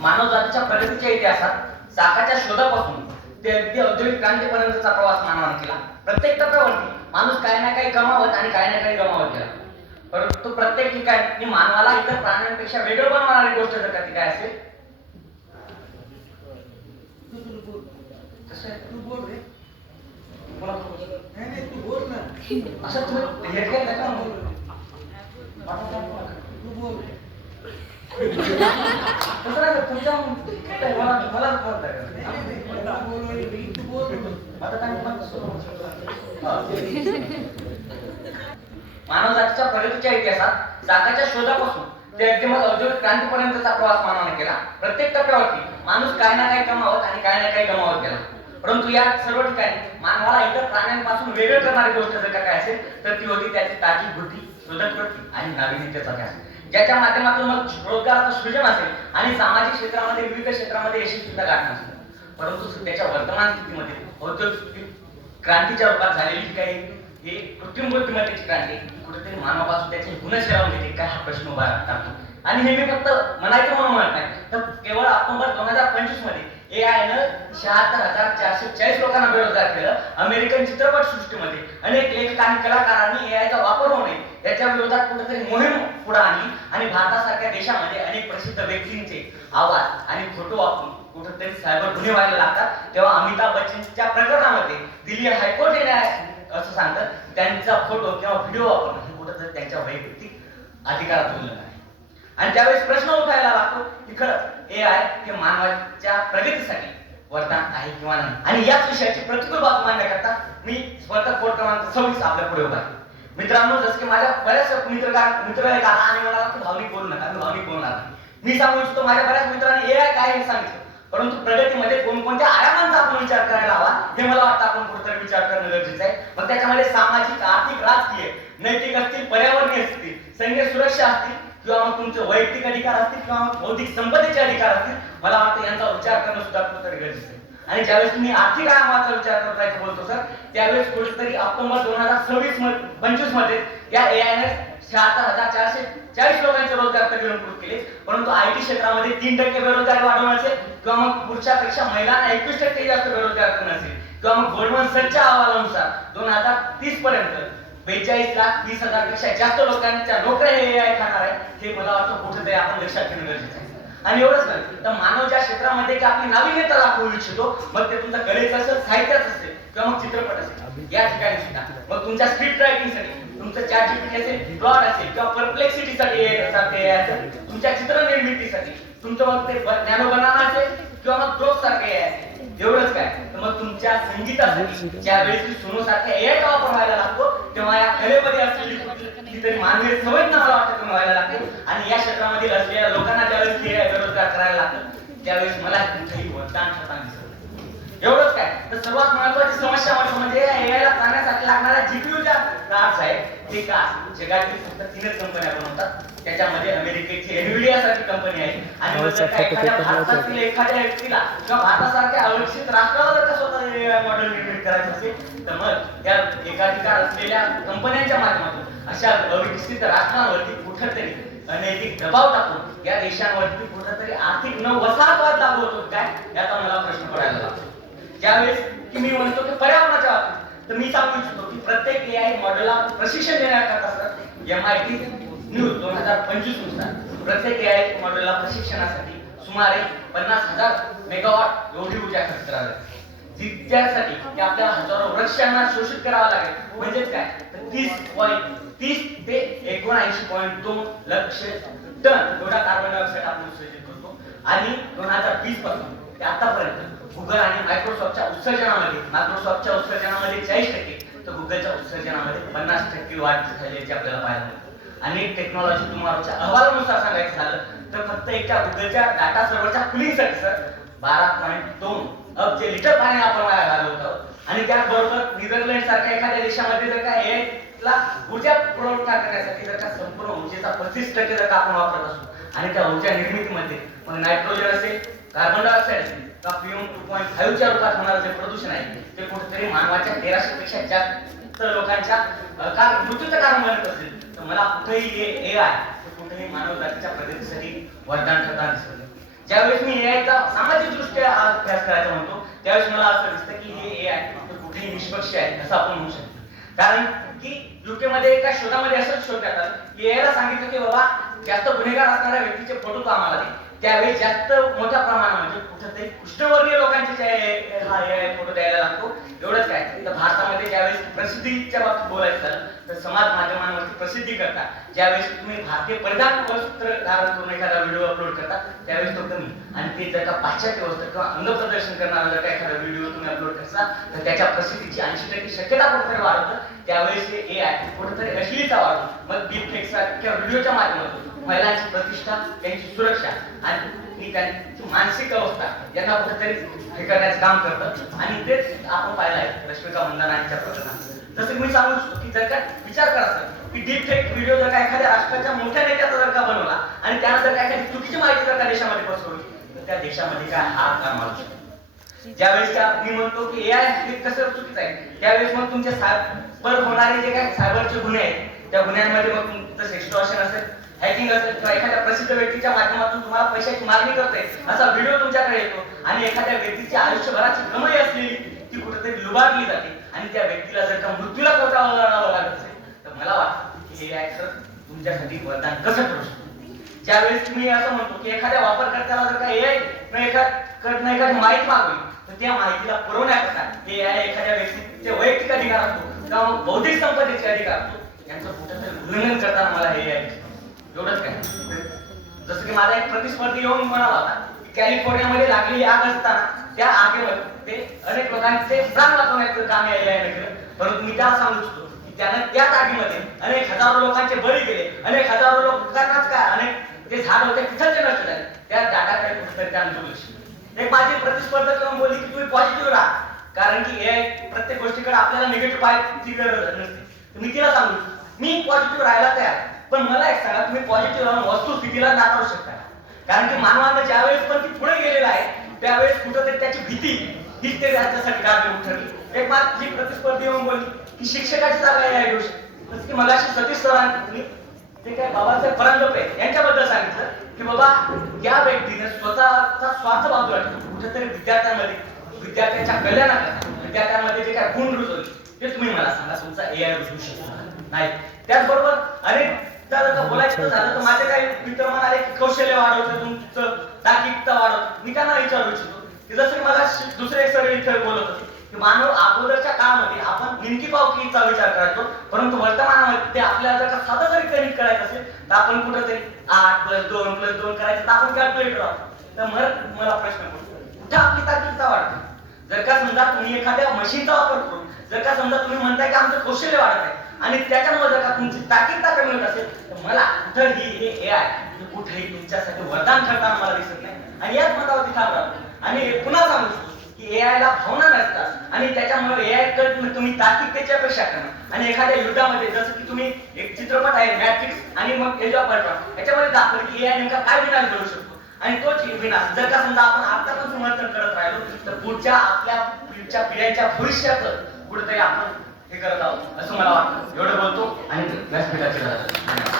मानवजातीच्या प्रगतीच्या इतिहासात चाकाच्या शोधापासून ते अगदी औद्योगिक क्रांतीपर्यंतचा प्रवास मानवाने केला. प्रत्येक टप्प्यावरती माणूस काही ना काही कमावत आणि काही ना काही गमावत गेला. परंतु प्रत्येक ठिकाणी मानवाला इतर प्राण्यांपेक्षा वेगळं बनवणारी गोष्ट जर का ती काय असेल? असं तुम्ही मानवजातीच्या प्रगतीच्या इतिहासात चाकाच्या शोधापासून ते अगदी मग औद्योगिक क्रांतीपर्यंतचा प्रवास मानवाने केला. प्रत्येक टप्प्यावरती माणूस काय ना काही कमावत आणि काय ना काही गमावत गेला. परंतु या सर्व ठिकाणी मानवाला इतर प्राण्यांपासून वेगळं करणारी गोष्ट जर का काय असेल तर ती होती त्याची ताजी बुद्धी शोधक वृत्ती आणि नाविन्यतेचा ध्यास. ज्याच्या माध्यमातून मग रोजगाराचं सृजन असेल आणि सामाजिक क्षेत्रामध्ये विविध क्षेत्रामध्ये यशस्वीता गाठणं असेल परंतु सध्याच्या वर्तमान स्थितीमध्ये औद्योगिक क्रांतीच्या रूपात झालेली जी काही हे कृत्रिम बुद्धिमत्तेची क्रांती कुठेतरी मानवापासून त्याचे गुणच घेते काय हा प्रश्न उभा राहतो. आणि हे मी फक्त म्हणायचं म्हणून म्हणत नाही. तर केवळ ऑक्टोबर दोन हजार पंचवीसमध्ये ए आय न शहात्तर हजार चारशे चाळीस लोकांना बेरोजगार केलं. अमेरिकन चित्रपट सृष्टीमध्ये अनेक लेखक आणि कलाकारांनी ए चा वापर होऊ नये. याच्या विरोधात कुठेतरी मोहीम पुढे आणली आणि भारतासारख्या देशामध्ये अनेक प्रसिद्ध व्यक्तींचे आवाज आणि फोटो वापरून कुठेतरी सायबर गुन्हे व्हायला लागतात. तेव्हा अमिताभ बच्चनच्या प्रकरणामध्ये दिल्ली हायकोर्ट हे असं सांगतं त्यांचा फोटो किंवा व्हिडिओ वापरणं हे कुठेतरी त्यांच्या वैयक्तिक अधिकारात उल्लंघन आहे. आणि त्यावेळेस प्रश्न उठायला लागतो की खरंच ए आय हे मानवाच्या प्रगतीसाठी वरदान आहे किंवा नाही? आणि याच विषयाची प्रतिकूल बाजू मांडण्याकरता मी स्वतः कोड क्रमांक सव्वीस आपल्या पुढे उभा आहे. मित्रांनो जसं की माझ्या बऱ्याच मित्र मित्र आहेत आणि मला तू भावनिक बोलू नका मी भावनिक बोलणार मी सांगू इच्छितो माझ्या बऱ्याच मित्रांनी ए आय काय हे सांगितलं. परंतु प्रगतीमध्ये कोणकोणत्या आयामांचा आपण विचार करायला हवा हे मला वाटतं आपण कुठेतरी विचार करणं गरजेचं आहे. मग त्याच्यामध्ये सामाजिक आर्थिक राजकीय नैतिक असतील पर्यावरणीय असतील सैन्य सुरक्षा असतील किंवा मग तुमचे वैयक्तिक अधिकार असतील किंवा मग बौद्धिक संपत्तीचे अधिकार असतील मला वाटतं यांचा विचार करणं सुद्धा कुठेतरी गरजेचं आहे. आणि ज्यावेळेस तुम्ही आर्थिक आयामाचा विचार करायचं बोलतो सर त्यावेळेस कुठेतरी ऑक्टोबर दोन हजार सव्वीस पंचवीसमध्ये या ए आय शहात्तर हजार चारशे चाळीस लोकांचे रोजगार तरी गिळून केले. परंतु आय टी क्षेत्रामध्ये तीन टक्के बेरोजगार वाढवण्याचे किंवा मग पेक्षा महिलांना एकवीस टक्के जास्त बेरोजगार करणं असेल किंवा मग गोल्डमन सनच्या अहवालानुसार दोन हजार तीस पर्यंत बेचाळीस लाख तीस हजारपेक्षा जास्त लोकांच्या नोकऱ्या हे हे मला वाटतं कुठेतरी आपण लक्षात घेणं गरजेचं आहे. आणि एवढंच नाही तर मानव ज्या क्षेत्रामध्ये की आपली नाविन्यता दाखवू इच्छितो मग ते तुमचा कलेचं असेल साहित्याच असेल किंवा मग चित्रपट असेल या ठिकाणी सुद्धा. मग तुमच्या स्क्रिप्ट रायटिंगसाठी तुमचं चॅट जीपीटी असेल प्लॉट असेल किंवा परप्लेक्सिटीसाठी असेल तुमच्या चित्र निर्मितीसाठी तुमचं मग ते ज्ञानो बनाना असेल किंवा मग ग्रोथ सारखे असेल. एवढंच काय. तर मग तुमच्या संगीतासाठी ज्या वेळेस की सोनू सारख्या एआय वापर व्हायला लागतो तेव्हा या कलेमध्ये असलेली कुठली तरी मानवी सवय मला वाटतं व्हायला लागते. आणि या क्षेत्रामध्ये असलेल्या लोकांना ज्यावेळेस हे बेरोजगार करायला लागतं त्यावेळेस मला कुठेही वरदान ठरताना दिसत. एवढंच काय? तर सर्वात महत्वाची समस्या म्हणजे म्हणजे एआयला चालण्यासाठी लागणाऱ्या जीपीयूच्या कार्ड्स आहेत. ते का? जगातील फक्त तीनच कंपन्या बनवतात त्याच्यामध्ये अमेरिकेची एनव्हिडिया सारखी कंपनी आहे. आणि एखाद्या भारतातील एखाद्या व्यक्तीला किंवा भारतासारख्या अविकसित राष्ट्राला जर का स्वतः मॉडेल निर्मित करायचं असेल तर मग त्या एकाधिकार असलेल्या कंपन्यांच्या माध्यमातून अशा अविकसित राष्ट्रांवरती कुठंतरी अनैतिक दबाव टाकून या देशांवरती कुठंतरी आर्थिक न वसाहतवाद लागू होतो काय? याचा मला प्रश्न पडायला लागतो त्यावेळेस की मी म्हणतो की पर्यावरणाच्या बाबतीत तर मी सांगू इच्छितो की प्रत्येक एआय मॉडेलला प्रशिक्षण देण्याकरता sir M I T news दोन हजार पंचवीसनुसार प्रत्येक एआय मॉडेलला प्रशिक्षणासाठी सुमारे पन्नास हजार मेगावॉट एवढी ऊर्जा खर्च करावी लागते. की आपल्याला हजारो वृक्षांना शोषित करावं लागेल. म्हणजेच काय? तर तीस पॉईंट तीस ते एकोणऐंशी पॉईंट दोन लक्ष टन एवढा कार्बन डायऑक्साईड आपण उत्सर्जित करतो. आणि दोन हजार वीसपासून ते आतापर्यंत गुगल आणि मायक्रोसॉफ्टच्या उत्सर्जनामध्ये मायक्रोसॉफ्टच्या उत्सर्जनामध्ये चाळीस टक्के तर गुगलच्या उत्सर्जनामध्ये पन्नास टक्के वाढ झाल्याची आपल्याला पाहायला मिळते. आणि टेक्नॉलॉजी तुम्हाला अहवालानुसार सांगायचं झालं तर फक्त एका गुगलच्या डाटा सर्व्हरच्या खुलीसाठी सर बारा पॉईंट दोन अब्ज लिटर पाणी आपण वाया घालवतो. आणि त्याचबरोबर नेदरलँड सारख्या एखाद्या देशामध्ये जर का एकला ला ऊर्जा पुरवठा करण्यासाठी जर का संपूर्ण ऊर्जेचा पस्तीस टक्के जर का आपण वापरत असू आणि त्या ऊर्जा निर्मितीमध्ये मग नायट्रोजन असेल कार्बन डायऑक्साईड असेल का पीएम टू पॉईंट फाईव्हच्या रूपात होणारं जे प्रदूषण आहे ते कुठेतरी मानवाच्या तेराशे पेक्षा जास्त लोकांच्या कारण कार मृत्यूचं कारण बनत असेल तर मला कुठेही हे ए आय कुठेही मानव जातीच्या प्रगतीसाठी वरदान ठरताना दिसत ज्यावेळेस मी एआयचा सामाजिक दृष्ट्या आज अभ्यास करायचा म्हणतो त्यावेळेस मला असं दिसतं की हे ए आय कुठेही निष्पक्ष आहे असं आपण म्हणू शकतो. कारण की युकेमध्ये एका शोधामध्ये असंच शोध करतात की एआयला सांगितलं की बाबा जास्त गुन्हेगार असणाऱ्या व्यक्तीचे फोटो तू आम्हाला दे. त्यावेळी जास्त मोठ्या प्रमाणामध्ये म्हणजे कुठंतरी कृष्णवर्गीय लोकांचे जे हा हे फोटो द्यायला लागतो. एवढंच काय तर भारतामध्ये ज्यावेळेस प्रसिद्धीच्या बाबतीत बोलायचं झालं तर समाज माध्यमांवरती प्रसिद्धी करता. ज्यावेळेस तुम्ही भारतीय परिधान वस्त्र धारण करून एखादा व्हिडिओ अपलोड करता त्यावेळेस तो कमी. आणि ते जर का पाश्चात्य वस्त्र किंवा अंग प्रदर्शन करणारा जर का एखादा व्हिडिओ तुम्ही अपलोड करता तर त्याच्या प्रसिद्धीची ऐंशी टक्के शक्यता कुठेतरी वाढतं त्यावेळेस हे ए आय कुठेतरी अश्लीलता वाढतो मग डीप फेकचा किंवा व्हिडिओच्या माध्यमातून. महिलांची प्रतिष्ठा त्यांची सुरक्षा आणि त्यांची मानसिक अवस्था यांना कुठेतरी हे करण्याचं काम करतं आणि तेच आपण पाहिलं आहे रश्मिका मंदानाच्या प्रकरणात. जसं मी सांगू शकतो की जर का विचार करा सर की डीप फेक व्हिडिओ जर का एखाद्या राष्ट्राच्या मोठ्या नेत्याचा जर का बनवला आणि त्यानं जर का एखादी चुकीची माहिती जर का देशामध्ये पसरवली तर त्या देशामध्ये काय हा काम मारू शकतो ज्यावेळेस त्या मी म्हणतो की एआय हे कसं चुकीचं आहे त्यावेळेस मग तुमच्या सायबर होणारे जे काय सायबरचे गुन्हे आहेत त्या गुन्ह्यांमध्ये मग तुमचं सेक्स्टॉर्शन असेल हॅकिंग असेल किंवा एखाद्या प्रसिद्ध व्यक्तीच्या माध्यमातून तुम्हाला पैशाची मागणी करते असा व्हिडिओ तुमच्याकडे येतो. आणि एखाद्या व्यक्तीची आयुष्यभराची कमाई असलेली ती कुठेतरी लुबाडली जाते. आणि त्या व्यक्तीला जर का मृत्यूला कोटावं लागत असेल तर मला वाटतं की हे आहे तुमच्यासाठी वरदान कसं ठरू शकतो? ज्यावेळेस तुम्ही असं म्हणतो की एखाद्या वापरकर्त्याला जर का एआय कडनं एखादी माहिती मागली तर त्या माहितीला पुरवण्याकरता हे आय एखाद्या व्यक्तीचे वैयक्तिक अधिकार असतो किंवा बौद्धिक संपत्तीचे अधिकार असतो यांचं कुठेतरी उल्लंघन करताना मला हे आहे एवढंच काय? जसं की माझा एक प्रतिस्पर्धी येऊन म्हणाला होता की कॅलिफोर्नियामध्ये लागलेली आग असताना त्या आगेवर ते अनेक लोकांचे प्राण वाचवण्याचं काम या केलं परंतु मी त्याला सांगू इच्छितो की त्यानं त्याच आगीमध्ये अनेक हजारो लोकांचे बळी गेले अनेक हजारो लोकांनाच काय अनेक ते झाड होते तिथंच नष्ट झाले. त्या जागाकडे कुठेतरी त्यानं दुर्लक्ष एक माझी प्रतिस्पर्धक येऊन बोलली की तुम्ही पॉझिटिव्ह राहा. कारण की हे प्रत्येक गोष्टीकडे आपल्याला निगेटिव्ह पाहायची गरज नसते. मी तिला सांगू मी पॉझिटिव्ह राहायला तयार पण मला एक सांगा तुम्ही पॉझिटिव्ह राहून वस्तुस्थितीला नाकारू शकता कारण की मानवानं ज्यावेळेस पण ती पुढे गेलेला आहे त्यावेळेस कुठंतरी त्याची भीती हीच ते राज्यासाठी कारणीभूत ठरली. एक माझी प्रतिस्पर्धी येऊन बोलली की शिक्षकाची जागा या गोष्ट जसं की मला सतीश सरांनी ते काय बाबासाहेब परांजपे यांच्याबद्दल सांगितलं की बाबा या व्यक्तीने स्वतःचा स्वार्थ बाजूला कुठेतरी विद्यार्थ्यांमध्ये विद्यार्थ्यांच्या कल्याणाकरता विद्यार्थ्यांमध्ये जे काय गुण रुजवले ते तुम्ही मला सांगा तुमचा एआय रुजवू शकतो नाही. त्याचबरोबर अनेक जर बोलायचं झालं. तर माझे काही मित्र म्हणाले की कौशल्य वाढवतं तुमचं तार्किकता वाढवतं मी त्यांना विचारू इच्छितो. की जसं मला दुसरे सर इथे बोलत होते की मानव अगोदरच्या काळामध्ये आपण निमकी पावकीचा विचार करायचो. परंतु वर्तमानामध्ये ते आपल्याला जर का जरी गणित करायचं असेल तर आपण कुठंतरी आठ प्लस दोन प्लस दोन करायचं तर आपण कॅल्क्युलेटर आहोत. तर मग मला प्रश्न पडतो. कुठे आपली तार्किकता वाढते? जर का समजा तुम्ही एखाद्या मशीनचा वापर करून जर का समजा तुम्ही म्हणताय की आमचं कौशल्य वाढत आहे आणि त्याच्यामुळे जर का तुमची ताकीदता कमी होत असेल तर मला कुठंही हे ए आय कुठेही तुमच्यासाठी वरदान ठरताना मला दिसत नाही. आणि याच मतावरती ठाम आणि पुन्हा सांगू शकतो की ए आय ला भावना नसतात. आणि त्याच्यामुळे ए आयकडून तुम्ही तार्किकतेची अपेक्षा करा आणि एखाद्या युद्धामध्ये जसं की तुम्ही एक चित्रपट आहे मॅट्रिक्स आणि मग एज ऑफ अल्ट्रॉन याच्यामध्ये दाखवलं की ए आय नेमका काय विनाश करू शकतो. आणि तोच विनाश जर का समजा आपण आता पण समर्थन करत राहिलो तर पुढच्या आपल्या पुढच्या पिढ्यांच्या भविष्याचं कुठेतरी आपण हे करत आहोत. असं मला वाटतं. एवढं बोलतो आणि व्यासपीठाचे